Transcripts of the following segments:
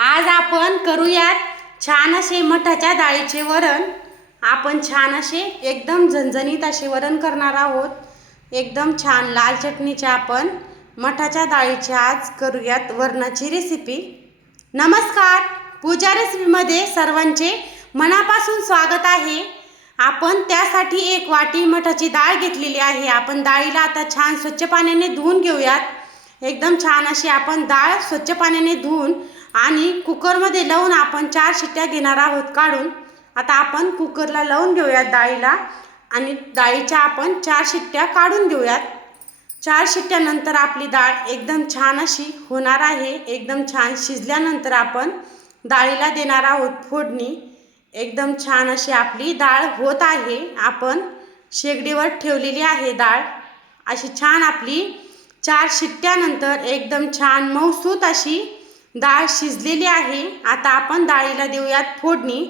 आज आपण करूयात छान असे मठाच्या डाळीचे वरण। आपण छान असे एकदम झणझणीत असे वरण करणार आहोत। एकदम छान लाल चटणीचे आपण मठाच्या डाळीचे आज करूयात वरणाची रेसिपी। नमस्कार, पूजा रेसिपीमध्ये सर्वांचे मनापासून स्वागत आहे। आपण त्यासाठी एक वाटी मठाची डाळ घेतलेली आहे। आपण डाळीला आता छान स्वच्छ पाण्याने धुवून घेऊयात। एकदम छान अशी आपण डाळ स्वच्छ पाण्याने धुवून आणि कुकरमध्ये लावून आपण 4 शिट्ट्या घेणार आहोत काढून। आता आपण कुकरला लावून घेऊयात डाळीला आणि डाळीच्या आपण 4 शिट्ट्या काढून घेऊयात। 4 शिट्ट्यानंतर आपली डाळ एकदम छान अशी होणार आहे। एकदम छान शिजल्यानंतर आपण डाळीला देणार आहोत फोडणी। एकदम छान अशी आपली डाळ होत आहे। आपण शेगडीवर ठेवलेली आहे डाळ। अशी छान आपली 4 शिट्ट्यानंतर एकदम छान मऊसूत अशी डाळ शिजलेली आहे। आता आपण डाळीला देऊयात फोडणी।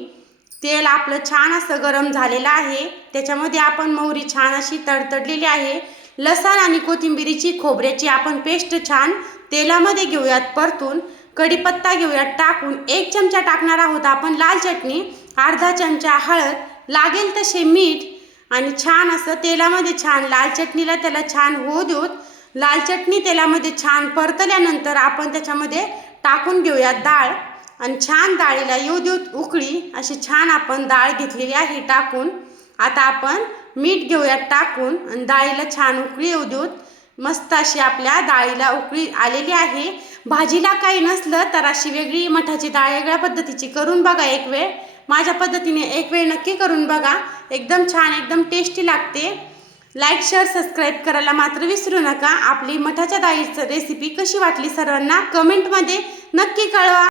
तेल आपलं छान असं गरम झालेलं आहे। त्याच्यामध्ये आपण मोहरी छान अशी तडतडलेली आहे। लसूण आणि कोथिंबीरीची खोबऱ्याची आपण पेस्ट छान तेलामध्ये घेऊयात परतून। कढीपत्ता घेऊयात टाकून 1 चमचा टाकणार आहोत आपण लाल चटणी, अर्धा चमचा हळद, लागेल तसे मीठ आणि छान असं तेलामध्ये छान लाल चटणीला त्याला छान होऊ देऊत। लाल चटणी तेलामध्ये छान परतल्यानंतर आपण त्याच्यामध्ये टाकून घेऊयात डाळ आणि छान डाळीला येऊ देऊत उकळी। अशी छान आपण डाळ घेतलेली आहे टाकून। आता आपण मीठ घेऊयात टाकून आणि डाळीला छान उकळी येऊ देऊत। मस्त अशी आपल्या डाळीला उकळी आलेली आहे। भाजीला काही नसलं तर अशी वेगळी मठाची डाळ वेगळ्या पद्धतीची करून बघा एक वेळ। माझ्या पद्धतीने एक वेळ नक्की करून बघा। एकदम छान एकदम टेस्टी लागते। लाईक शेअर सबस्क्राईब करायला मात्र विसरू नका। आपली मठाच्या डाळीची रेसिपी कशी वाटली सर्वांना कमेंटमध्ये नक्की कळवा।